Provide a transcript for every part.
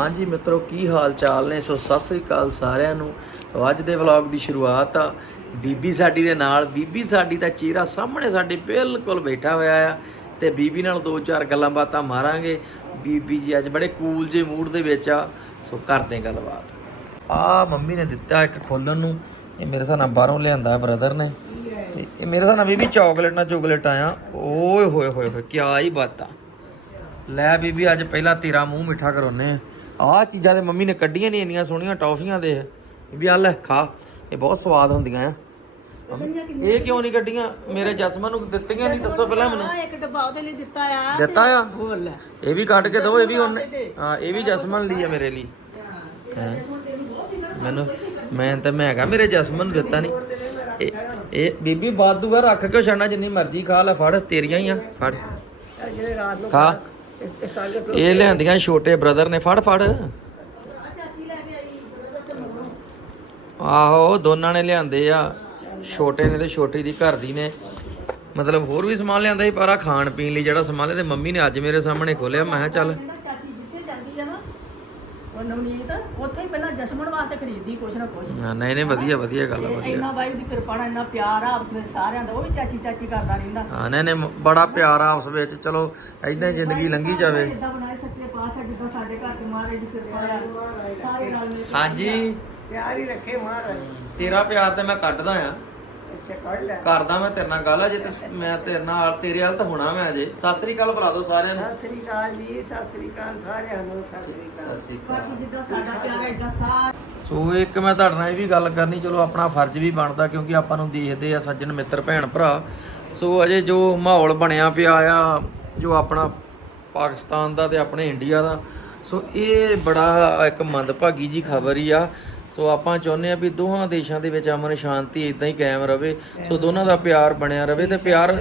ਹਾਂਜੀ ਮਿੱਤਰੋ, ਕੀ ਹਾਲ ਚਾਲ ਨੇ? ਸੋ ਸਤਿ ਸ੍ਰੀ ਅਕਾਲ ਸਾਰਿਆਂ ਨੂੰ। ਅੱਜ ਦੇ ਵਲੌਗ ਦੀ ਸ਼ੁਰੂਆਤ ਆ। ਬੀਬੀ ਸਾਡੀ ਦੇ ਨਾਲ। ਬੀਬੀ ਸਾਡੀ ਦਾ ਚਿਹਰਾ ਸਾਹਮਣੇ ਸਾਡੇ ਬਿਲਕੁਲ ਬੈਠਾ ਹੋਇਆ ਆ ਤੇ ਬੀਬੀ ਨਾਲ ਦੋ ਚਾਰ ਗੱਲਾਂ ਬਾਤਾਂ ਮਾਰਾਂਗੇ। ਬੀਬੀ ਜੀ ਅੱਜ ਬੜੇ ਕੂਲ ਜੇ ਮੂਡ ਦੇ ਵਿੱਚ ਆ। ਸੋ ਕਰਦੇ ਗੱਲਬਾਤ। ਆ ਮੰਮੀ ਨੇ ਦਿੱਤਾ ਇੱਕ ਖੋਲਣ ਨੂੰ। ਇਹ ਮੇਰੇ ਹਿਸਾਬ ਨਾਲ ਬਾਹਰੋਂ ਲਿਆਂਦਾ ਬ੍ਰਦਰ ਨੇ। ਤੇ ਇਹ ਮੇਰੇ ਹਿਸਾਬ ਨਾਲ ਬੀਬੀ ਚਾਕਲੇਟ ਨਾਲ ਚਾਕਲੇਟ ਆਇਆ। ਓਏ ਹੋਏ ਹੋਏ ਹੋਏ ਕੀ ਹੀ ਬਾਤਾਂ। ਲੈ ਬੀਬੀ, ਅੱਜ ਪਹਿਲਾਂ ਤੇਰਾ ਮੂੰਹ ਮਿੱਠਾ ਕਰਾਉਨੇ ਆ ਆਹ ਚੀਜ਼ਾਂ ਤੇ ਮੰਮੀ ਨੇ ਕੱਢੀਆਂ ਨਹੀਂ ਇੰਨੀਆਂ ਸੋਹਣੀਆਂ ਟੌਫੀਆਂ ਦੇ। ਵੀ ਆ ਲੈ ਖਾ। ਇਹ ਬਹੁਤ ਸਵਾਦ ਹੁੰਦੀਆਂ ਆ। ਇਹ ਕਿਉਂ ਨਹੀਂ ਕੱਢੀਆਂ? ਮੇਰੇ ਜਸਮਨ ਨੂੰ ਦਿੱਤੀਆਂ ਨਹੀਂ ਦੱਸੋ ਪਹਿਲਾਂ ਮੈਨੂੰ। ਇੱਕ ਡੱਬਾ ਉਹਦੇ ਲਈ ਦਿੱਤਾ ਆ ਦਿੱਤਾ ਆ? ਹੋਰ ਲੈ। ਇਹ ਵੀ ਕੱਢ ਕੇ ਦਿਓ ਇਹ ਵੀ ਉਹਨੇ ਹਾਂ ਇਹ ਵੀ ਜਸਮਨ ਲਈ ਆ ਮੇਰੇ ਲਈ। ਮੈਨੂੰ ਮੈਂ ਤਾਂ ਮੈਂ ਹੈਗਾ ਮੇਰੇ ਜਸਮਨ ਨੂੰ ਦਿੱਤਾ ਨਹੀਂ ਇਹ ਇਹ ਬੀਬੀ ਬਾਦੂ ਆ ਰੱਖ ਕੇ ਛੱਡਣਾ ਜਿੰਨੀ ਮਰਜ਼ੀ ਖਾ ਲੈ ਫੜ ਤੇਰੀਆਂ ਹੀ ਆ। ਫੜ। ਜਿਹੜੇ ਰਾਤ ਨੂੰ ਖਾ ਇਹ ਸਾਡੇ ਇਹ ਲਿਆਂਦੀਆਂ ਛੋਟੇ ਬ੍ਰਦਰ ਨੇ, ਫੜ ਫੜ। ਆਹੋ, ਦੋਨਾਂ ਨੇ ਲਿਆਂਦੇ ਆ। ਛੋਟੇ ਨੇ ਤੇ ਛੋਟੀ ਦੀ ਘਰ ਦੀ ਨੇ। ਮਤਲਬ ਹੋਰ ਵੀ ਸਮਾਨ ਲਿਆਂਦਾ ਸੀ, ਪਰ ਆ ਖਾਣ ਪੀਣ ਲਈ ਜਿਹੜਾ ਸਮਾਨ ਲਿਆ ਤੇ ਮੰਮੀ ਨੇ ਅੱਜ ਮੇਰੇ ਸਾਹਮਣੇ ਖੋਲਿਆ ਮੈਂ ਕਿਹਾ ਚੱਲ। ਚਾਚੀ ਜਿੱਥੇ ਜਾਂਦੀ ਆ ਨਾ, ਉਹ ਨਵਨੀਤ ਉੱਥੇ ਜਸ਼ਮਣ ਵਾਸਤੇ ਖਰੀਦਦੀ ਕੁਛ ਨਾ ਕੁਛ। ਹਾਂ, ਨਹੀਂ ਨਹੀਂ ਵਧੀਆ ਵਧੀਆ ਗੱਲ ਆ ਵਧੀਆ। ਇੰਨਾ ਵਾਹਿਗੁਰੂ ਦੀ ਕਿਰਪਾ ਨਾਲ ਇੰਨਾ ਪਿਆਰ ਆ ਆਪਸ ਵਿੱਚ ਸਾਰਿਆਂ ਦਾ ਉਹ ਵੀ ਚਾਚੀ ਚਾਚੀ ਕਰਦਾ ਰਹਿੰਦਾ। ਹਾਂ ਨਹੀਂ ਨਹੀਂ ਬੜਾ ਪਿਆਰ ਆ ਉਸ ਵਿੱਚ ਚਲੋ ਐਦਾਂ ਹੀ ਜ਼ਿੰਦਗੀ ਲੰਘੀ ਜਾਵੇ। ਇਦਾਂ ਬਣਾਏ ਸੱਚੇ ਪਾਤਸ਼ਾਹ ਜਿੱਦਾਂ ਸਾਡੇ ਘਰ ਤੇ ਮਹਾਰਾਜ ਦੀ ਕਿਰਪਾ ਆ ਸਾਰੇ ਨਾਲ ਮਿਲ ਕੇ ਹਾਂਜੀ। ਪਿਆਰ ਹੀ ਰੱਖੇ ਮਹਾਰਾਜ। ਤੇਰਾ ਪਿਆਰ ਤੇ ਮੈਂ ਕੱਢਦਾ ਆ। ਅੱਛਾ ਕੱਢ ਲੈ। ਕਰਦਾ ਮੈਂ ਤੇਰੇ ਨਾਲ ਗੱਲ ਅਜੇ ਤੇ ਮੈਂ ਤੇਰੇ ਨਾਲ ਤੇਰੇ ਹਾਲ ਤਾਂ ਹੋਣਾ ਮੈਂ ਅਜੇ। ਸਤਿ ਸ੍ਰੀ ਅਕਾਲ ਬੁਲਾ ਦਿਓ ਸਾਰਿਆਂ ਨੂੰ। ਸਤਿ ਸ੍ਰੀ ਅਕਾਲ ਜੀ ਸਤਿ ਸ੍ਰੀ ਅਕਾਲ ਸਾਰਿਆਂ ਨੂੰ ਸਤਿ ਸ੍ਰੀ ਅਕਾਲ। ਸਤਿ ਸ੍ਰੀ ਅਕਾਲ। ਬਾਕੀ ਜਿੱਦਾਂ ਸਾਡਾ ਪਿਆਰ ਇਦਾਂ ਸਾਰ ਸੋ ਇੱਕ ਮੈਂ ਤੁਹਾਡੇ ਨਾਲ ਇਹ ਵੀ ਗੱਲ ਕਰਨੀ ਚਲੋ ਆਪਣਾ ਫਰਜ਼ ਵੀ ਬਣਦਾ ਕਿਉਂਕਿ ਆਪਾਂ ਨੂੰ ਦੇਖਦੇ ਆ ਸੱਜਣ ਮਿੱਤਰ ਭੈਣ ਭਰਾ। ਸੋ ਅਜੇ ਜੋ ਮਾਹੌਲ ਬਣਿਆ ਪਿਆ ਆ ਜੋ ਆਪਣਾ ਪਾਕਿਸਤਾਨ ਦਾ ਤੇ ਆਪਣੇ ਇੰਡੀਆ ਦਾ ਸੋ ਇਹ ਬੜਾ ਇੱਕ ਮੰਦਭਾਗੀ ਜੀ ਖਬਰ ਹੀ ਆ। ਸੋ ਆਪਾਂ ਚਾਹੁੰਦੇ ਆ ਵੀ ਦੋਹਾਂ ਦੇਸ਼ਾਂ ਦੇ ਵਿੱਚ ਅਮਨ ਸ਼ਾਂਤੀ ਇਦਾਂ ਹੀ ਕਾਇਮ ਰਵੇ। ਸੋ ਦੋਨਾਂ ਦਾ ਪਿਆਰ ਬਣਿਆ ਰਵੇ ਤੇ ਪਿਆਰ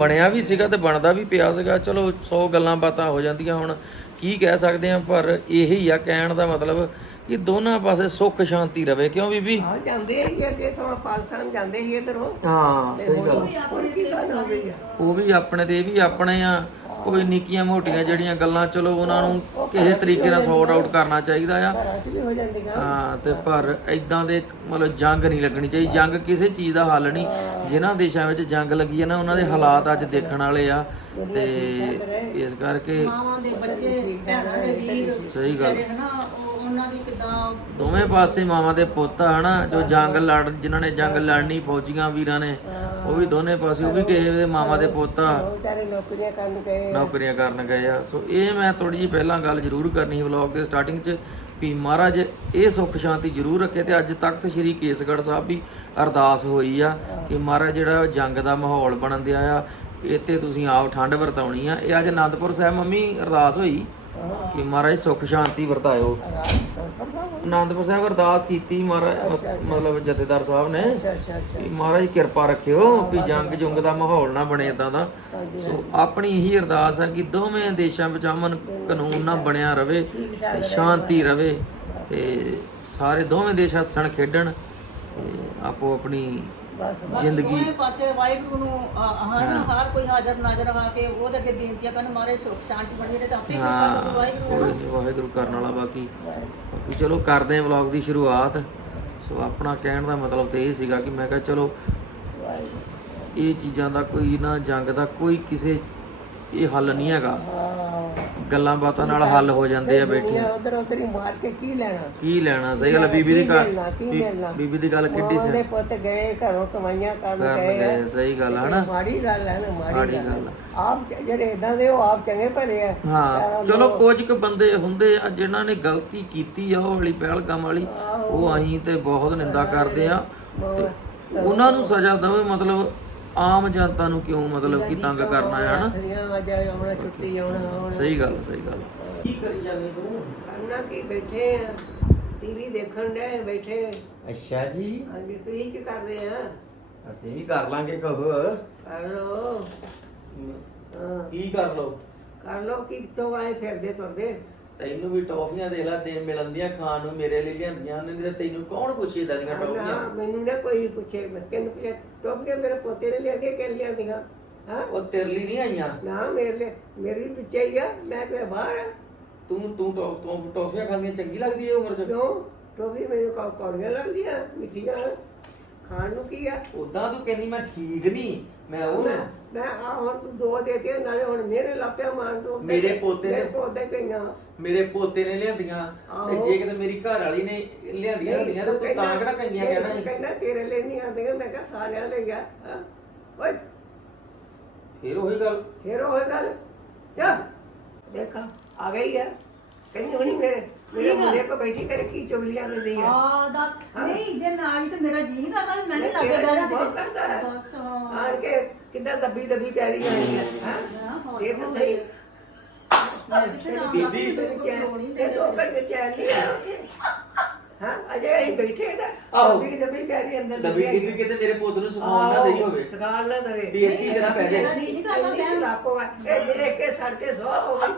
ਬਣਿਆ ਵੀ ਸੀਗਾ ਤੇ ਬਣਦਾ ਵੀ ਪਿਆ ਸੀਗਾ। ਚਲੋ 100 ਗੱਲਾਂ ਬਾਤਾਂ ਹੋ ਜਾਂਦੀਆਂ ਹੁਣ ਕੀ ਕਹਿ ਸਕਦੇ ਆ ਪਰ ਇਹੀ ਆ ਕਹਿਣ ਦਾ ਮਤਲਬ ਕਿ ਦੋਨਾਂ ਪਾਸੇ ਸੁੱਖ ਸ਼ਾਂਤੀ ਰਵੇ। ਕਿਉਂ ਬੀਬੀ? ਆ ਜਾਂਦੇ ਹੀ ਅੱਗੇ ਸਮਾਂ ਪਾਕਿਸਤਾਨ ਜਾਂਦੇ ਸੀ ਇਧਰੋਂ। ਹਾਂ ਸਹੀ ਗੱਲ। ਹੋ ਉਹ ਵੀ ਆਪਣੇ ਤੇ ਇਹ ਵੀ ਆਪਣੇ ਆ। ਕੋਈ ਨਿੱਕੀਆਂ ਮੋਟੀਆਂ ਜਿਹੜੀਆਂ ਗੱਲਾਂ ਚਲੋ ਉਹਨਾਂ ਨੂੰ ਕਿਸੇ ਤਰੀਕੇ ਨਾਲ ਸੌਟ ਆਊਟ ਕਰਨਾ ਚਾਹੀਦਾ ਆ। ਹੋ ਤੇ ਪਰ ਇਦਾਂ ਦੇ ਮਤਲਬ ਜੰਗ ਨਹੀਂ ਲੱਗਣੀ ਚਾਹੀਦੀ ਜੰਗ ਕਿਸੇ ਚੀਜ਼ ਦਾ ਹੱਲ ਨਹੀਂ। ਜਿਨ੍ਹਾਂ ਦੇਸ਼ਾਂ ਵਿੱਚ ਜੰਗ ਲੱਗੀ ਹੈ ਨਾ ਉਹਨਾਂ ਦੇ ਹਾਲਾਤ ਅੱਜ ਦੇਖਣ ਵਾਲੇ ਆ। ਤੇ ਇਸ ਕਰਕੇ ਮਾਵਾਂ ਦੇ ਬੱਚੇ ਭੈਣਾਂ ਦੇ ਵੀਰ ਸਹੀ ਗੱਲ। ਉਹਨਾਂ ਦੀ ਕਿਦਾਂ ਦੋਵੇਂ ਪਾਸੇ ਮਾਵਾਂ ਦੇ ਪੁੱਤ ਆ ਹਨਾ ਜੋ ਜੰਗ ਲੜ ਜਿਨ੍ਹਾਂ ਨੇ ਜੰਗ ਲੜਨੀ ਫੌਜੀਆਂ ਵੀਰਾਂ ਨੇ ਉਹ ਵੀ ਦੋਨੇ ਪਾਸੇ ਉਹ ਵੀ ਕਿਸੇ ਦੇ ਮਾਵਾਂ ਦੇ ਪੁੱਤ ਆ। ਵਿਚਾਰੇ ਨੌਕਰੀਆਂ ਕਰਨ ਗਏ। ਨੌਕਰੀਆਂ ਕਰਨ ਗਏ ਆ। ਸੋ ਇਹ ਮੈਂ ਥੋੜੀ ਜਿਹੀ ਪਹਿਲਾਂ ਗੱਲ ਜ਼ਰੂਰ ਕਰਨੀ ਸੀ ਵਲੌਗ ਦੇ ਸਟਾਰਟਿੰਗ 'ਚ ਵੀ ਮਹਾਰਾਜ ਇਹ ਸੁੱਖ ਸ਼ਾਂਤੀ ਜ਼ਰੂਰ ਰੱਖੇ ਤੇ ਅੱਜ ਤਖਤ ਸ੍ਰੀ ਕੇਸਗੜ੍ਹ ਸਾਹਿਬ ਵੀ ਅਰਦਾਸ ਹੋਈ ਆ ਕਿ ਮਹਾਰਾਜ ਜਿਹੜਾ ਜੰਗ ਦਾ ਮਾਹੌਲ ਬਣਨ ਦਿਆ ਆ ਇਹ ਤੇ ਤੁਸੀਂ ਆਪ ਠੰਡ ਵਰਤਾਉਣੀ ਆ। ਇਹ ਅੱਜ ਆਨੰਦਪੁਰ ਸਾਹਿਬ ਮੰਮੀ ਅਰਦਾਸ ਹੋਈ। ਕਿ ਮਹਾਰਾਜ ਸੁੱਖ ਸ਼ਾਂਤੀ ਵਰਤਾਇਓ। ਆਨੰਦਪੁਰ ਸਾਹਿਬ ਅਰਦਾਸ ਕੀਤੀ ਮਹਾਰਾਜ, ਮਤਲਬ ਜਥੇਦਾਰ ਸਾਹਿਬ ਨੇ ਅੱਛਾ ਮਹਾਰਾਜ ਕਿਰਪਾ ਰੱਖਿਓ ਵੀ ਜੰਗ ਜੁੰਗ ਦਾ ਮਾਹੌਲ ਨਾ ਬਣੇ ਇਦਾਂ ਦਾ। ਸੋ ਆਪਣੀ ਇਹੀ ਅਰਦਾਸ ਹੈ ਕਿ ਦੋਵੇਂ ਦੇਸ਼ਾਂ ਵਿੱਚ ਅਮਨ ਕਾਨੂੰਨ ਨਾ ਬਣਿਆ ਰਵੇ ਤੇ ਸ਼ਾਂਤੀ ਰਵੇ ਤੇ ਸਾਰੇ ਦੋਵੇਂ ਦੇਸ਼ ਹੱਸਣ ਖੇਡਣ ਤੇ ਆਪੋ ਆਪਣੀ ਬਸ ਜ਼ਿੰਦਗੀ। ਦੋਵੇਂ ਪਾਸੇ ਵਾਹਿਗੁਰੂ ਨੂੰ ਹਰ ਹਰ ਕੋਈ ਹਾਜ਼ਰ ਨਾਜ਼ਰ ਆ ਕੇ ਉਹਦੇ ਅੱਗੇ ਬੇਨਤੀਆਂ ਕਰਨ ਮਾਰੇ ਸੁਖ ਸ਼ਾਂਤੀ ਬਣੀ ਰਹੇ ਤਾਂ ਆਪੇ ਹਾਂ। ਕਿਰਪਾ ਕਰੂ ਵਾਹਿਗੁਰੂ ਕੋਈ ਨਹੀਂ ਵਾਹਿਗੁਰੂ ਕਰਨ ਵਾਲਾ ਬਾਕੀ। ਬਾਕੀ ਚਲੋ ਕਰਦੇ ਹਾਂ ਵਲੌਗ ਦੀ ਸ਼ੁਰੂਆਤ। ਸੋ ਆਪਣਾ ਕਹਿਣ ਦਾ ਮਤਲਬ ਤੇ ਇਹ ਸੀਗਾ ਕਿ ਮੈਂ ਕਿਹਾ ਚਲੋ ਇਹ ਚੀਜ਼ਾਂ ਦਾ ਕੋਈ ਨਾ ਜੰਗ ਦਾ ਕੋਈ ਕਿਸੇ ਇਹ ਹੱਲ ਨਹੀਂ ਹੈਗਾ। ਗੱਲਾਂ ਬਾਤਾਂ ਨਾਲ ਹੱਲ ਹੋ ਜਾਂਦੇ ਆ ਬੈਠੀ ਉਧਰ ਉਧਰ ਹੀ ਮਾਰ ਕੇ ਕੀ ਲੈਣਾ? ਕੀ ਲੈਣਾ? ਸਹੀ ਗੱਲ ਆ, ਬੀਬੀ ਦੀ ਗੱਲ ਮਿਲਣਾ, ਕੀ ਮਿਲਣਾ? ਬੀਬੀ ਦੀ ਗੱਲ ਕਿੱਡੀ ਮਾਂ ਦੇ ਪੁੱਤ ਗਏ ਘਰੋਂ ਕਮਾਈਆਂ ਕਰਨ ਕਰਨ ਗਏ। ਗਏ ਸਹੀ ਗੱਲ ਆ ਹਨਾ? ਮਾੜੀ ਗੱਲ ਹੈ ਨਾ ਮਾੜੀ ਮਾੜੀ ਗੱਲ ਗੱਲ ਆ। ਆਪ ਚ- ਜਿਹੜੇ ਇਦਾਂ ਦੇ ਉਹ ਆਪ ਚੰਗੇ ਭਲੇ ਆ। ਹਾਂ ਚਲੋ ਕੁਝ ਕੁ ਬੰਦੇ ਹੁੰਦੇ ਆ ਜਿਨ੍ਹਾਂ ਨੇ ਗਲਤੀ ਕੀਤੀ ਆ ਉਹ ਵਾਲੀ ਪਹਿਲਗਾਮ ਵਾਲੀ ਉਹ ਅਸੀਂ ਤੇ ਬਹੁਤ ਨਿੰਦਾ ਕਰਦੇ ਆ। ਤੇ ਉਹਨਾਂ ਨੂੰ ਸਜ਼ਾ ਦਵੇ ਮਤਲਬ ਆਮ ਜਨਤਾ ਨੂੰ ਕਿਉਂ ਮਤਲਬ ਕਿ ਤੰਗ ਕਰਨਾ ਹੈ ਹਨਾ? ਦੁਨੀਆ ਅੱਜ ਆਉਣਾ ਛੁੱਟੀ ਆਉਣਾ ਆਉਣਾ। ਸਹੀ ਗੱਲ ਸਹੀ ਗੱਲ। ਕੀ ਕਰੀ ਜਾਂਦੀ ਤੂੰ ਕਰਨਾ ਕੀ ਬੈਠੇ ਆ। ਟੀਵੀ ਦੇਖਣ ਦੇ ਬੈਠੇ। ਅੱਛਾ ਜੀ। ਹਾਂਜੀ ਤੁਸੀਂ ਕੀ ਕਰਦੇ ਆ? ਅਸੀਂ ਵੀ ਕਰ ਲਾਂਗੇ ਕਹੋ ਕਰ ਲੋ ਹਾਂ। ਕੀ ਕਰ ਲੋ ਕਰ ਲੋ ਕੀ ਤੋਂ ਆਏ ਫਿਰਦੇ ਤੁਰਦੇ। ਤੈਨੂੰ ਵੀ ਟੌਫੀਆਂ ਦੇ ਲਾ ਦੇ ਮਿਲਣਦੀਆਂ ਖਾਣ ਨੂੰ ਮੇਰੇ ਲਈ ਲਿਆਂਦੀਆਂ ਨੇ ਨਹੀਂ ਤੇ ਤੈਨੂੰ ਕੌਣ ਪੁੱਛੇ ਦੀਆਂ ਨਾ ਟੌਫੀਆਂ? ਮੈਨੂੰ ਨਾ ਕੋਈ ਪੁੱਛੇ ਮੈਂ ਕਿਹਨੂੰ ਪੁੱਛੇ ਟੋਪੀਆਂ ਮੇਰੇ ਪੋਤੇ ਨੇ ਲਿਆਂਦੀਆਂ ਕਿ ਲਿਆਂਦੀਆਂ? ਹਾਂ? ਉਹ ਤੇਰੇ ਲਈ ਨਹੀਂ ਆਈਆਂ? ਨਾ ਮੇਰੇ ਲਈ ਮੇਰੀ ਵੀ ਪਿੱਛੇ ਹੀ ਆ ਮੈਂ ਕਿਹਾ ਬਾਹਰ ਆ। ਤੂੰ ਤੂੰ ਟੋ- ਤੂੰ ਟੋਫੀਆਂ ਖਾਂਦੀਆਂ ਚੰਗੀ ਲੱਗਦੀ ਹੈ ਉਮਰ 'ਚ? ਕਿਉਂ? ਟੋਫੀ ਮੈਨੂੰ ਕੌ ਕੌੜੀਆਂ ਲੱਗਦੀਆਂ ਮਿੱਠੀਆਂ। ਖਾਣ ਨੂੰ ਕੀ ਆ? ਉਦਾਂ ਤੂੰ ਕਹਿੰਦੀ ਮੈਂ ਠੀਕ ਨਹੀਂ ਮੈਂ ਉਹ ਮੈਂ ਮੈਂ ਆ ਹੁਣ ਤੂੰ ਦੋ ਦੇ ਕੇ ਨਾਲੇ ਹੁਣ ਮੇਰੇ ਲਾਪਿਆ ਮਾਰਨ ਤੋਂ ਮੇਰੇ ਪੋਤੇ ਨੇ- ਮੇਰੇ ਪੋਤੇ ਗਈਆਂ ਮੇਰੇ ਪੋਤੇ ਨੇ ਲਿਆਂਦੀਆਂ ਤੇ ਆਹੋ। ਜੇ ਕਿਤੇ ਮੇਰੀ ਘਰ ਵਾਲੀ ਨੇ ਲਿਆਂਦੀਆਂ ਹੁੰਦੀਆਂ ਤਾਂ ਤੂੰ ਤਾਂ ਕਿਹੜਾ ਚੰਗੀਆਂ ਕਹਿਣਾ ਸੀ? ਕਹਿੰਦਾ ਤੇਰੇ ਲਈ ਨਹੀਂ ਆਉਂਦੀਆਂ ਮੈਂ ਕਿਹਾ ਸਾਰਿਆਂ ਲਈ ਆ ਹਾਂ। ਓਏ ਫਿਰ ਉਹੀ ਗੱਲ। ਫੇਰ ਉਹ ਗੱਲ। ਚੱਲ ਦੇਖਾ ਆ ਗਈ ਆ। ਕਹਿੰਦੀ ਹੋਣੀ ਮੇਰੇ ਮੇਰੇ ਮੁੰਡੇ ਕੋ ਬੈਠੀ ਕਰ ਕੀ ਚੁਗਲੀਆਂ ਲੈਂਦੀ ਆ? ਆ ਦੱਸ। ਨਹੀਂ ਜੇ ਨਾ ਆਈ ਤੇ ਮੇਰਾ ਜੀ ਨਹੀਂ ਕਰਦਾ ਮੈਂ ਨਹੀਂ ਲੱਗੇ ਤੇਰਾ ਬਹਿ ਜੀ ਬਹੁਤ ਕਰਦਾ ਹੈ। ਜਾ ਦੱਸ ਹਾਂ। ਆਣ ਕੇ ਕਿੱਦਾਂ ਦੱਬੀ ਦੱਬੀ ਪੈਰੀ ਆਈ ਆ ਹਾਂ? ਇਹ ਤਾਂ ਸਹੀ। ਨਹੀਂ ਤੇ ਦੋ ਘੰਟੇ ਚੈਨ ਨਹੀਂ ਆ। ਹਾਂ? ਅਜੇ ਅਸੀਂ ਬੈਠੇ ਤਾਂ ਆਹੋ। ਦੱਬੀ ਦੱਬੀ ਪੈਰੀ ਅੰਦਰ ਦਬੀ ਦੀਪੀ ਕਿਤੇ ਮੇਰੇ ਪੁੱਤ ਨੂੰ ਸੁਣਾਉਣ ਨਾ ਦੇਈ ਹੋਵੇ। ਸਗਾਲ ਨਾ ਦੇਵੇ। ਵੀ ਅਸੀਂ ਜਰਾ ਪੈ ਜਾਏ। ਨਹੀਂ ਮੈਂ ਚਲਾਕੋ ਆ। ਇਹ ਦੇਖ ਕੇ ਸੜ ਕੇ ਸੋ ਹੋ ਗਈ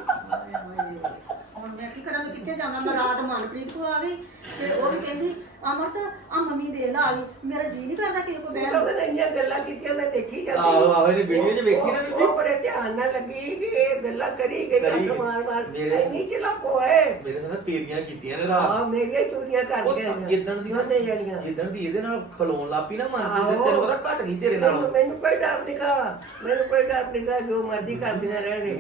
ਹੁਣ ਮੈਂ ਕੀ ਕਰਾਂ ਮੈਂ ਕਿੱਥੇ ਜਾਵਾਂ? ਮੈਂ ਰਾਤ ਮਨਪ੍ਰੀਤ ਕੋ ਆ ਗਈ ਤੇ ਉਹ ਵੀ ਕਹਿੰਦੀ ਅਮਰਤ ਆ ਮੰਮੀ ਦੇ ਲਾ ਆ ਗਈ ਮੇਰਾ ਜੀ ਨਹੀਂ ਕਰਦਾ ਕਿਸੇ ਕੋ ਮੈਂ ਬਹਿਣ ਤਾਂ ਇੰਨੀਆਂ ਗੱਲਾਂ ਕੀਤੀਆਂ ਮੈਂ ਦੇਖੀ ਜਾਂਦੀ। ਆਹੋ ਆਹੋ ਇਹਨੇ ਵੀਡੀਓ 'ਚ ਵੇਖੀ ਨਾ ਉਹ ਬੀਬੀ। ਬੜੇ ਧਿਆਨ ਨਾਲ ਲੱਗੀ ਕਿ ਇਹ ਗੱਲਾਂ ਕਰੀ ਗਈ ਕਰੀ ਹੱਥ ਮਾਰ ਮਾਰ। ਮੇਰੇ- ਇੰਨੀ ਚਲਾਕੋ ਹੈ। ਮੇਰੇ ਨਾਲ ਤੇਰੀਆਂ ਕੀਤੀਆਂ ਨੇ ਆ ਰਾਤ ਮੇਰੀਆਂ ਚੋਰੀਆਂ ਕਰ ਉਹ ਗਿਆ ਜਿੱਦਣ ਦੀ ਨਾ- ਦੋਨੇ ਜਣੀਆਂ। ਜਿੱਦਣ ਦੀ ਇਹਦੇ ਨਾਲ ਖਲੋਣ ਲੱਪੀ ਨਾ ਮਨਪ੍ਰੀਤ ਆਹੋ। ਤੈਨੂੰ ਪਤਾ ਘਟ ਗਈ ਤੇਰੇ ਨਾਲੋਂ। ਮੈਨੂੰ ਮੈਨੂੰ ਕੋਈ ਡਰ ਨਹੀਂ ਕਾ ਮੈਨੂੰ ਕੋਈ ਡਰ ਨਹੀਂ ਕਾ ਜੋ ਮਰਜ਼ੀ ਕਰਦੀਆਂ ਰਹਿਣੇ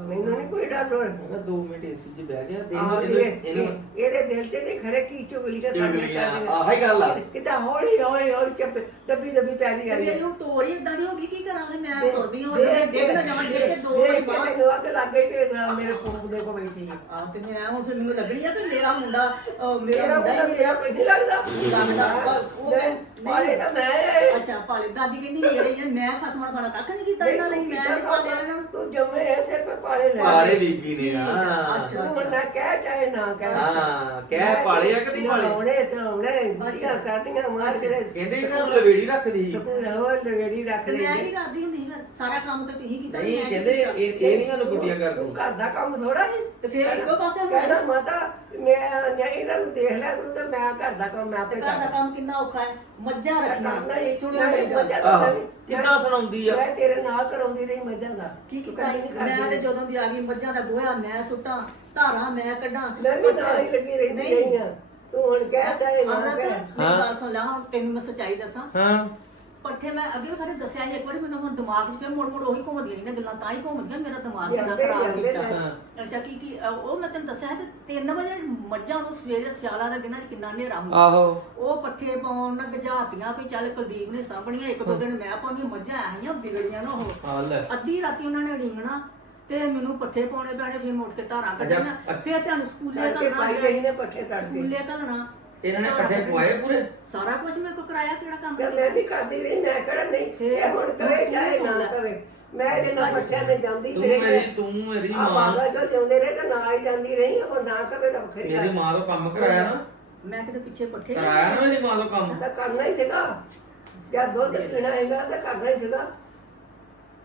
ਮੈਨੂੰ ਨਹੀਂ ਕੋਈ ਡਰ ਡਰ ਮੈਂ ਕਿਹਾ 2 ਮਿੰਟ ਏਸੀ 'ਚ ਬਹਿ ਗਿਆ। ਦੇਖ ਆਹ ਇਹਨੂੰ ਇਹ- ਇਹਨੂੰ ਇਹ- ਇਹਦੇ ਦਿਲ 'ਚ ਨਹੀਂ ਖਰੇ ਕੀ ਚੁਗਲੀਆਂ ਚੁਗਲੀਆਂ, ਆਹ ਹੀ ਗੱਲ ਆ। ਕਿਤਾ ਹੌਲੀ ਹੌਲੀ ਹੌਲੀ ਚੱਪ ਦੱਬੀ ਦੱਬੀ ਪੈਰੀ ਤੇ ਮੇਰੀ ਹੁਣ ਤੋਰੀ ਇਦਾਂ ਦੀ ਹੋ ਗਈ ਕੀ ਕਰਾਂਗੇ? ਮੈਂ ਤੁਰਦੀ ਹਾਂ ਉਹਦੇ ਦੇਖ ਨਾ ਜਾਵਾਂ ਦੇਖ ਕੇ ਦੋ ਵਾਰੀ ਬਾਹਰ। ਮੈਨੂੰ ਅੱਗ ਲੱਗ ਗਈ ਤੇ ਨਾ ਮੇਰੇ ਪੁੰਗ ਦੇ ਕੋ ਬੈਠੀ ਆ। ਤੇ ਮੈਂ ਹੁਣ ਫਿਰ ਮੈਨੂੰ ਲੱਗਣੀ ਆ ਕਿ ਮੇਰਾ ਮੁੰਡਾ ਅਹ ਮੇਰਾ ਮੇਰਾ ਮੁੰਡਾ ਮੁੰਡਾ ਹੀ ਮੇਰਾ ਕੋਈ ਨਹੀਂ ਲੱਗਦਾ। ਲੱਗਦਾ। ਉਹ ਮੈਂ- ਮਾਰੇ ਤਾਂ ਮੈਂ। ਅੱਛਾ ਪਾਲੇ। ਦਾਦੀ ਕਹਿੰਦੀ ਮੇਰੇ ਆ, ਮੈਂ ਖਸਮਣ ਖਾਣਾ ਕੱਖ ਨਹੀਂ ਕੀਤਾ ਇਹਨਾਂ ਲਈ ਮੈਂ ਨਹੀਂ ਪਾਲਿਆ ਇਹਨਾਂ ਤੂੰ ਜੰਮੇ ਐਸੇ ਪੇ ਪਾਲੇ ਲੈ ਪਾਲੇ ਬੀਬੀ ਨੇ ਹਾਂ। ਅੱਛਾ। ਤੂੰ ਨਾ ਕਹਿ ਚਾਹੇ ਨਾ ਕਹਿ। ਹਾਂ ਕਹਿ ਪਾਲੇ ਆ ਕਿ ਨਹੀਂ ਪਾਲੇ? ਉਹਨੇ ਤਾਂ ਉਹਨੇ ਅੱਛਾ। ਕਰਦੀਆਂ ਮਾਰ ਕੇ ਕਹਿੰਦੇ ਇਹਨਾਂ ਨੂੰ ਲਵੇੜੀ ਰੱਖਦੀ। ਸਕੂਲ ਹੋ ਲਵੇੜੀ ਰੱਖ ਤੇ ਲਈ ਮੈਂ ਕੀ ਕਰਦੀ ਹੁੰਦੀ ਸਾਰਾ ਕੰਮ ਤਾਂ ਤੁਸੀਂ ਕੀਤਾ ਨਹੀਂ ਕਹਿੰਦੇ? ਇਹ ਇਹ ਨਹੀਂ ਸਾਨੂੰ ਗੁੱਟੀਆਂ ਤੂੰ ਕਰਦੀ ਘਰ ਦਾ ਕੰਮ ਥੋੜਾ ਹੈ ਤੇ ਫਿਰ ਇੱਕੋ ਪਾਸੇ ਹੁੰਦਾ ਕਹਿੰਦਾ ਮਾਤਾ ਮੈਂ ਇਹਨਾਂ ਨੂੰ ਦੇਖ ਲਿਆ ਤੂੰ ਤੇ ਮੈਂ ਘਰ ਦਾ ਕੰਮ ਮੈਂ ਤੇ ਘਰ ਦਾ ਕੰਮ ਕਿੰਨਾ ਔਖਾ ਹੈ? ਮੱਝਾਂ ਰੱਖੀਆਂ ਹੀ ਸੁਣਿਓ ਮੇਰੀ ਗੱਲ ਆਹੋ ਕਿੱਦਾਂ ਸੁਣਾਉਂਦੀ ਆ? ਮੈਂ ਤੇਰੇ ਨਾਲ ਕਰਾਉਂਦੀ ਰਹੀ ਮੱਝਾਂ ਦਾ। ਕੀ ਕੀਤਾ ਨਹੀਂ ਮੈਂ ਤੇ ਕਰਦੀ। ਜਦੋਂ ਦੀ ਆ ਗਈ ਮੱਝਾਂ ਦਾ ਗੋਹਾ ਮੈਂ ਸੁੱਟਾਂ ਧਾਰਾਂ ਮੈਂ ਕੱਢਾਂ। ਮੈਂ ਵੀ ਨਾਲ ਹੀ ਲੱਗੀ ਰਹਿੰਦੀ ਨਹੀਂ। ਹਾਂ ਤੂੰ ਹੁਣ ਕਹਿ ਚਾਹੇ ਨਾ ਕਹਿ। ਸੁਣ ਹੁਣ ਤੈਨੂੰ ਮੈਂ ਸੱਚਾਈ ਦੱਸਾਂ। ਹਾਂ। ਪੱਠੇ ਮੈਂ ਅੱਗੇ ਵੀ ਖਰੇ ਦੱਸਿਆ ਸੀ ਇੱਕ ਵਾਰੀ ਮੈਨੂੰ ਹੁਣ ਦਿਮਾਗ 'ਚ ਫਿਰ ਮੁੜ ਮੁੜ ਉਹੀ ਘੁੰਮਦੀਆਂ ਰਹਿੰਦੀਆਂ ਗੱਲਾਂ ਤਾਂ ਹੀ ਘੁੰਮਦੀਆਂ ਮੇਰਾ ਦਿਮਾਗ ਜਾਂਦੇ ਖਰਾਬ ਕੀਤਾ। ਹਾਂ। ਅੱਛਾ ਕੀ ਕੀ ਅਹ ਉਹ ਮੈਂ ਤੈਨੂੰ ਦੱਸਿਆ ਸੀ ਵੀ 3 ਵਜੇ ਮੱਝਾਂ ਨੂੰ ਸਵੇਰੇ ਸਿਆਲਾਂ ਦੇ ਦਿਨਾਂ 'ਚ ਕਿੰਨਾ ਹਨੇਰਾ ਹੁੰਦਾ। ਆਹੋ। ਉਹ ਪੱਠੇ ਪਾਉਣ ਨਾਲ ਗਜਾਤੀਆਂ ਵੀ ਚੱਲ ਕੁਲਦੀਪ ਨੇ ਸਾਂਭਣੀਆਂ ਇੱਕ ਦੋ ਦਿਨ ਮੈਂ ਪਾਉਣੀ ਮੱਝਾਂ ਆਈਆਂ ਵਿਗੜੀਆਂ ਨਾ ਉਹ। ਲੈ। ਅੱਧੀ ਰਾਤੀ ਉਹਨਾਂ ਨੇ ਢੀਂਗਣਾ ਤੇ ਮੈਨੂੰ ਪੱਠੇ ਪਾਉਣੇ ਪੈਣੇ ਫਿਰ ਮੁੜ ਕੇ ਧਾਰਾਂ ਕੱਢਣਾ ਅੱਛਾ। ਫਿਰ ਤੁਹਾਨੂੰ ਸਕੂਲੇ ਕਰਕੇ ਪਾਈ ਗਈ ਨੇ ਪੱਠੇ ਤੜਕੇ ਸਕੂਲੇ ਘੱਲਣਾ। ਇਹਨਾਂ ਨੇ ਪੱਠੇ ਪਵਾਏ ਪੂਰੇ? ਸਾਰਾ ਕੁਝ ਮੇਰੇ ਕੋ ਕਰਾਇਆ ਕਿਹੜਾ ਕੰਮ ਤੇ ਮੈਂ ਵੀ ਕਰਦੀ ਰਹੀ ਮੈਂ ਕਿਹੜਾ ਨਹੀਂ ਇਹ ਹੁਣ ਕਰੇ ਚਾਹੇ ਨਾ ਕਰੇ ਮੈਂ ਇਹਦੇ ਨਾਲ ਬੱਚਿਆਂ ਨੇ ਜਾਂਦੀ ਤੂੰ ਤੇ ਮੇਰੀ ਤੂੰ ਮੇਰੀ ਆ ਮਾਂ। ਬਾਬਾ ਜੋ ਜਾਂਦੇ ਰਹੇ ਤਾਂ ਨਾਲ ਹੀ ਜਾਂਦੀ ਰਹੀ ਹੁਣ ਨਾ ਕਰੇ ਤਾਂ ਖਰੀ ਮੇਰੀ ਮਾਂ ਤੋਂ ਕੰਮ ਕਰਾਇਆ ਨਾ। ਮੈਂ ਕਿਤੇ ਪਿੱਛੇ ਪੱਠੇ ਕਰਾਇਆ ਨਾ ਮੇਰੀ ਮਾਂ ਤੋਂ ਕੰਮ। ਤਾਂ ਕਰਨਾ ਹੀ ਸੀਗਾ। ਜਦ ਦੁੱਧ ਪੀਣਾ ਹੈਗਾ ਤਾਂ ਕਰਨਾ ਹੀ ਸੀਗਾ।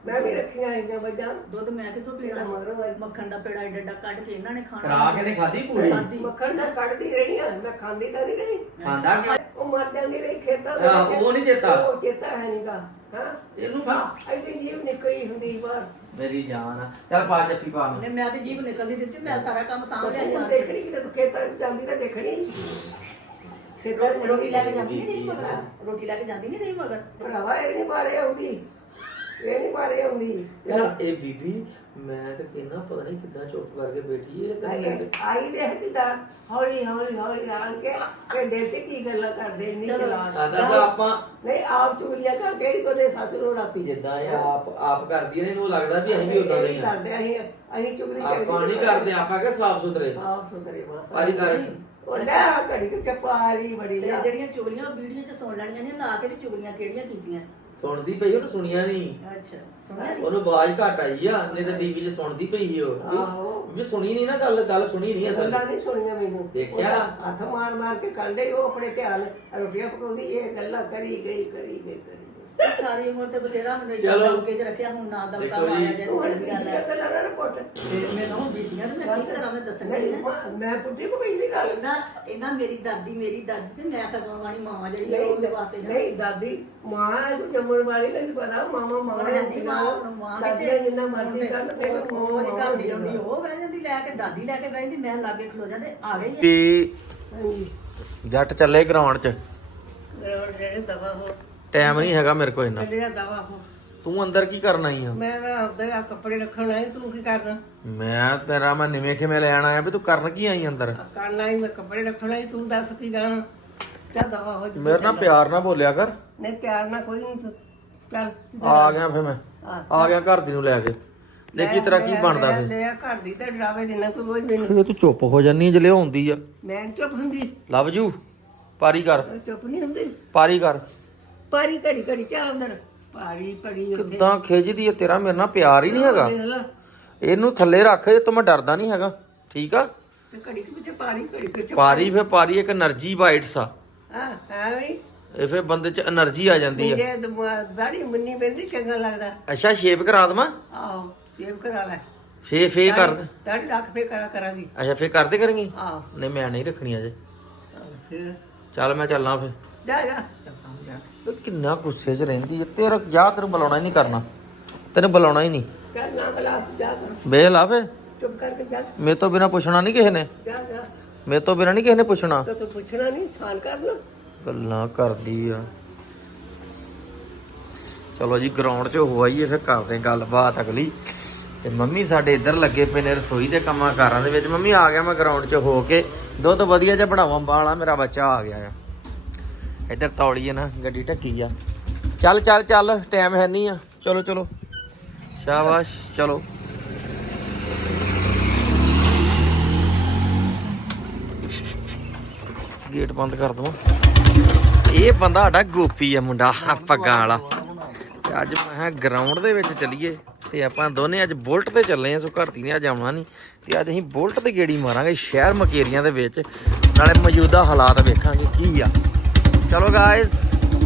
ਮੈਂ ਵੀ ਰੱਖੀਆਂ ਹੈਗੀਆਂ ਬੱਜਾਂ ਦੁੱਧ ਮੈਂ ਕਿੱਥੋਂ ਪੀਣਾ? ਮਗਰੋਂ ਆਈ। ਮੱਖਣ ਦਾ ਪੇੜਾ ਏਡਾ ਏਡਾ ਕੱਢ ਕੇ ਇਹਨਾਂ ਨੇ ਖਾਣਾ ਕਰਾ ਕੇ ਨੇ ਖਾਧੀ ਪੂਰੀ? ਖਾਧੀ। ਮੱਖਣ ਨਾ ਕੱਢਦੀ ਰਹੀ ਆ ਮੈਂ ਖਾਂਦੀ ਤਾਂ ਨਹੀਂ ਰਹੀ। ਖਾਂਦਾ ਕਿ ਉਹ ਮਰ ਜਾਂਦੀ ਰਹੀ ਖੇਤਾਂ ਹਾਂ, ਵਿੱਚ। ਉਹ ਨਹੀਂ ਚੇਤਾ। ਉਹ ਚੇਤਾ ਹੈ ਨਹੀਂਗਾ ਹਾਂ। ਇਹਨੂੰ ਸਾਹ ਐਡੀ ਜੀਵ ਨਿਕਲੀ ਹੁੰਦੀ ਬਾਹਰ ਮੇਰੀ ਜਾਨ ਆ। ਚੱਲ ਪਾ ਜੱਫੀ ਪਾ ਮੈਂ ਮੈਂ ਤੇ ਜੀਭ ਨਿਕਲਦੀ ਦਿੱਤੀ ਮੈਂ ਸਾਰਾ ਕੰਮ ਸਾਂਭ ਲਿਆ। ਤੂੰ ਜੀ ਦੇਖਣੀ ਕਿ ਤੂੰ ਖੇਤਾਂ ਵਿੱਚ ਜਾਂਦੀ ਤਾਂ ਦੇਖਣੀ। ਖੇਤਾਂ ਵਿੱਚ ਰੋਟੀ ਲੈ ਕੇ ਜਾਂਦੀ ਨਹੀਂ ਰਹੀ ਮਗਰ ਰੋਟੀ ਲੈ ਕੇ ਜਾਂਦੀ ਨਹੀਂ ਰਹੀ ਮਗਰ। ਭਰਾਵਾ ਇਹ ਨਹੀਂ ਮਾਰੇ ਆਉਂਦੀ। ਇਹ ਨਹੀਂ ਮਾਰੇ ਆਉਂਦੀ। ਯਾਰ ਇਹ ਬੀਬੀ ਮੈਂ ਤਾਂ ਕਹਿੰਦਾ ਪਤਾ ਨਹੀਂ ਕਿੱਦਾਂ ਚੁੱਪ ਕਰਕੇ ਬੈਠੀ ਹੈ ਆਈ ਤੇ ਆਈ ਦੇਖ ਕਿਦਾਂ ਹੌਲੀ ਹੌਲੀ ਹੌਲੀ ਆਣ ਕੇ ਕਿ ਦਿਲ ਤੇ ਕੀ ਗੱਲਾਂ ਕਰਦੇ ਨਹੀਂ ਚਲਾ। ਦੱਸ ਆਪਾਂ ਨਹੀਂ ਆਪ ਚੁਗਲੀਆਂ ਕਰਕੇ ਹੀ ਕੋਨੇ ਸੱਸ ਨੂੰ ਰਾਤੀ। ਜਿੱਦਾਂ ਇਹ ਆਪ ਆਪ ਕਰਦੀ ਨੇ ਇਹਨੂੰ ਲੱਗਦਾ ਵੀ ਅਸੀਂ ਵੀ ਉਦਾਂ ਦੇ ਹੀ ਆ। ਕਰਦੇ ਅਸੀਂ ਅਸੀਂ ਚੁਗਲੀ ਆਪਾਂ ਨਹੀਂ ਕਰਦੇ ਆਪਾਂ ਕਿ ਸਾਫ਼ ਸੁਥਰੇ। ਸਾਫ਼ ਸੁਥਰੇ ਮਾਸਾ ਪਾਰੀ ਕਰ। ਉਹ ਲੈ ਆ ਘੜੀ ਕਿ ਚਪਾਰੀ ਬੜੀ ਤੇ ਜਿਹੜੀਆਂ ਚੁਗਲੀਆਂ ਵੀਡੀਓ 'ਚ ਸੁਣ ਲੈਣੀਆਂ ਨੇ ਲਾ ਕੇ ਤੇ ਚੁਗਲੀਆਂ ਕਿਹੜੀਆਂ ਕੀਤੀਆਂ। ਸੁਣਦੀ ਪਈ ਉਹਨੂੰ ਸੁਣਿਆ ਨਹੀਂ ਅੱਛਾ ਸੁਣਿਆ ਨੀ? ਉਹਨੂੰ ਆਵਾਜ਼ ਘੱਟ ਆਈ ਆ ਨਹੀਂ ਤਾਂ ਟੀਵੀ 'ਚ ਸੁਣਦੀ ਪਈ ਉਹ ਆਹੋ। ਵੀ ਸੁਣੀ ਨਹੀਂ ਨਾ ਗੱਲ ਗੱਲ ਸੁਣੀ ਨਹੀਂ ਅਸਲ ਗੱਲਾਂ ਨਹੀਂ ਸੁਣੀਆਂ ਮੈਨੂੰ ਦੇਖਿਆ? ਉਹਦਾ ਹੱਥ ਮਾਰ ਮਾਰ ਕੇ ਕੰਡੇ ਉਹ ਆਪਣੇ ਧਿਆਨ ਰੋਟੀਆਂ ਪਕਾਉਂਦੀ ਇਹ ਗੱਲਾਂ ਕਰੀ ਗਈ ਕਰੀ ਗਈ ਕਰੀ ਗਈ ਸਾਰੀ ਉਮਰ ਤੇ ਬਥੇਰਾ ਮੈਨੂੰ ਚਲੋ। ਦਬਕੇ ਚ ਰੱਖਿਆ ਹੁਣ ਨਾ ਦਬਕਾ ਦੇਖੋ ਜੀ। ਮਾਰਿਆ ਜੇ ਤੂੰ ਚੰਗੀ ਗੱਲ ਹੈ ਤੇ ਲਾਣਾ ਰਿਪੋਰਟ? ਤੇ ਮੈਨੂੰ ਹੁਣ ਬੀਤੀਆਂ ਤੇ ਮੈਂ ਕੀ ਕਰਾਂ ਮੈਂ ਦੱਸਣ ਨਹੀਂ ਦੀ ਮਾਂ, ਮੈਂ ਪੁੱਟੀ ਕੋ ਕੋਈ ਨਹੀਂ ਗੱਲ। ਕਹਿੰਦਾ ਕਹਿੰਦਾ ਮੇਰੀ ਦਾਦੀ ਮੇਰੀ ਦਾਦੀ ਤੇ ਮੈਂ ਖਸਮ ਵਾਲੀ ਮਾਂ ਜਿਹੜੀ ਆ ਉਹ ਮੇਰੇ ਵਾਸਤੇ ਜਾ ਨਹੀਂ ਦਾਦੀ ਮਾਂ ਹੈ ਤੂੰ ਜੰਮਣ ਵਾਲੀ ਨਹੀਂ ਪਤਾ ਮਾਮਾ ਮਾਮਾ ਉਹ ਕਹਿੰਦੀ ਮਾਂ ਨੂੰ ਮਾਂ ਦਾਦੀ ਕਿਤੇ ਜਿੰਨਾ ਮਰਜ਼ੀ ਕਰਨ ਫਿਰ ਉਹ ਮਾਂ ਉਹਦੀ ਘਰ ਦੀ ਆਉਂਦੀ ਉਹ ਬਹਿ ਜਾਂਦੀ ਲੈ ਕੇ ਦਾਦੀ ਲੈ ਕੇ ਬਹਿੰਦੀ ਮੈਂ ਲਾਗੇ ਖਲੋ ਜਾਂਦੇ ਆ ਗਈ ਵੀ ਹਾਂਜੀ। ਜੱਟ ਚੱਲੇ ਗਰਾਊਂਡ 'ਚ। ਗਰਾਊਂਡ ਜਿਹੜੇ ਦਵਾ ਹੋ ਟਾਈਮ ਨਹੀਂ ਹੈਗਾ ਮੇਰੇ ਕੋਲ ਇੰਨਾ। ਤੂੰ ਅੰਦਰ ਕੀ ਕਰਨ ਆਈ ਆ? ਮੈਂ ਤਾਂ ਆਪਦੇ ਆ ਕੱਪੜੇ ਰੱਖਣ ਆਈ ਤੂੰ ਕੀ ਕਰਨਾ? ਮੈਂ ਤੇਰਾ ਮੈਂ ਨਿਵੇਂ ਕਿਵੇਂ ਲੈਣ ਆਇਆ ਵੀ ਤੂੰ ਕਰਨ ਕੀ ਆਈ ਅੰਦਰ? ਆ ਕਰਨਾ ਹੀ ਮੈਂ ਕੱਪੜੇ ਰੱਖਣ ਆਈ ਤੂੰ ਦੱਸ ਕੀ ਗਾਣਾ ਕਿਆ ਦਵਾ ਹੋ ਮੇਰੇ ਨਾਲ ਪਿਆਰ ਨਾਲ ਬੋਲਿਆ ਕਰ। ਨਹੀਂ ਪਿਆਰ ਨਾਲ ਕੋਈ ਨਹੀਂ ਚੱਲ ਆ ਗਿਆ ਫੇ ਮੈਂ। ਆ। ਆ ਗਿਆ ਘਰ ਦੀ ਨੂੰ ਲੈ ਕੇ। ਦੇਖੀ ਤੇਰਾ ਕੀ ਬਣਦਾ ਫੇ ਲਿਆ ਘਰ ਦੀ ਤੇ ਡਰਾਵੇ ਦੇਣਾ ਤੂੰ ਰੋਜ਼ ਮੈਨੂੰ। ਇਹ ਤੂੰ ਚੁੱਪ ਹੋ ਜਾਨੀ ਜਲੇ ਹੁੰਦੀ ਆ। ਮੈਂ ਨੀ ਚੁੱਪ ਹੁੰਦੀ। ਲਵ ਜੂ ਪਾਰੀ ਕਰ। ਮੈਂ ਚੁੱਪ ਨਹੀਂ ਹੁੰਦੀ। ਪਾਰੀ ਕਰ। ਪਾਰੀ ਘੜੀ ਘੜੀ ਚਾਰ ਦਿਨ ਪਾਰੀ ਪੜੀ ਉੱਥੇ। ਕਿੱਦਾਂ ਖਿਜਦੀ ਹੈ ਤੇਰਾ ਮੇਰੇ ਨਾਲ ਪਿਆਰ ਹੀ ਨਹੀਂ ਹੈਗਾ। ਇਹਨੂੰ ਥੱਲੇ ਰੱਖ ਇਹ ਤੋਂ ਮੈਂ ਡਰਦਾ ਨਹੀਂ ਹੈਗਾ। ਠੀਕ ਆ? ਘੜੀ ਕੁ ਪਾਰੀ ਇੱਕ એનર્ਜੀ ਬਾਈਟਸ ਆ। ਇਹ ਫੇ ਬੰਦੇ 'ਚ એનર્ਜੀ ਆ ਜਾਂਦੀ ਆ। ਚੰਗਾ ਲੱਗਦਾ। ਅੱਛਾ ਸ਼ੇਪ ਕਰਾ ਦਵਾਂ? ਆਹੋ ਸੇਵ ਕਰਾ ਲੈ। ਅੱਛਾ ਫੇ ਕਰਦੇ ਕਰਾਂਗੀ? ਨਹੀਂ ਮੈਂ ਨਹੀਂ ਰੱਖਣੀ ਅਜੇ। ਚੱਲ ਮੈਂ ਚੱਲਾਂ ਫੇ ਜਾ ਜਾ। ਇਹ ਕਿੰਨਾ ਗੁੱਸੇ 'ਚ ਰਹਿੰਦੀ ਹੈ ਤੇਰਾ ਜਾ ਤੈਨੂੰ ਬੁਲਾਉਣਾ ਹੀ ਨਹੀਂ ਕਰਨਾ। ਤੈਨੂੰ ਬੁਲਾਉਣਾ ਹੀ ਨਹੀਂ। ਚੱਲ ਨਾ ਬਲਾ ਤੂੰ ਜਾ ਕਰ। ਬੇਲ ਆ ਫੇ ਚੁੱਪ ਕਰਕੇ ਜਾ। ਮੇਰੇ ਤੋਂ ਬਿਨਾ ਪੁੱਛਣਾ ਨਹੀਂ ਕਿਸੇ ਨੇ। ਜਾ ਜਾ। ਮੇਰੇ ਤੋਂ ਬਿਨਾ ਨਹੀਂ ਕਿਸੇ ਨੇ ਪੁੱਛਣਾ। ਤਾਂ ਤੂੰ ਪੁੱਛਣਾ ਨਹੀਂ ਸਾਨ ਕਰਨਾ। ਗੱਲਾਂ ਕਰਦੀ ਆ। ਚਲੋ ਜੀ ਗਰਾਊਂਡ 'ਚ ਹੋ ਆਈਏ ਫਿਰ ਕਰਦੇ ਗੱਲਬਾਤ ਅਗਲੀ। ਤੇ ਮੰਮੀ ਸਾਡੇ ਇੱਧਰ ਲੱਗੇ ਪਏ ਨੇ ਰਸੋਈ ਦੇ ਕੰਮਾਂ ਕਾਰਾਂ ਦੇ ਵਿੱਚ। ਮੰਮੀ ਆ ਗਿਆ ਮੈਂ ਗਰਾਊਂਡ 'ਚ ਹੋ ਕੇ। ਦੁੱਧ ਵਧੀਆ ਜਿਹਾ ਬਣਾਵਾਂ ਬਾਲਾ ਮੇਰਾ ਬੱਚਾ ਆ ਗਿਆ ਆ। ਇੱਧਰ ਤੌੜੀ ਹੈ ਨਾ, ਗੱਡੀ ਢੱਕੀ ਆ। ਚੱਲ ਚੱਲ ਚੱਲ ਟਾਈਮ ਹੈ ਨਹੀਂ ਆ। ਚਲੋ ਚਲੋ। ਸ਼ਾਬਾਸ਼, ਚਲੋ। ਗੇਟ ਬੰਦ ਕਰ ਦਵਾਂ। ਇਹ ਬੰਦਾ ਸਾਡਾ ਗੋਪੀ ਆ ਮੁੰਡਾ ਪੱਗਾਂ ਵਾਲਾ। ਤੇ ਅੱਜ ਮੈਂ ਗਰਾਊਂਡ ਦੇ ਵਿੱਚ ਚੱਲੀਏ, ਤੇ ਆਪਾਂ ਦੋਨੇ ਅੱਜ ਬੁਲਟ ਤੇ ਚੱਲੇ ਆ, ਸੋ ਘਰ ਦੀ ਨੇ ਅੱਜ ਆਉਣਾ ਨਹੀਂ। ਤੇ ਅੱਜ ਅਸੀਂ ਬੁਲਟ ਤੇ ਗੇੜੀ ਮਾਰਾਂਗੇ ਸ਼ਹਿਰ ਮਕੇਰੀਆਂ ਦੇ ਵਿੱਚ, ਨਾਲੇ ਮੌਜੂਦਾ ਹਾਲਾਤ ਵੇਖਾਂਗੇ ਕੀ ਆ। চলো গাইস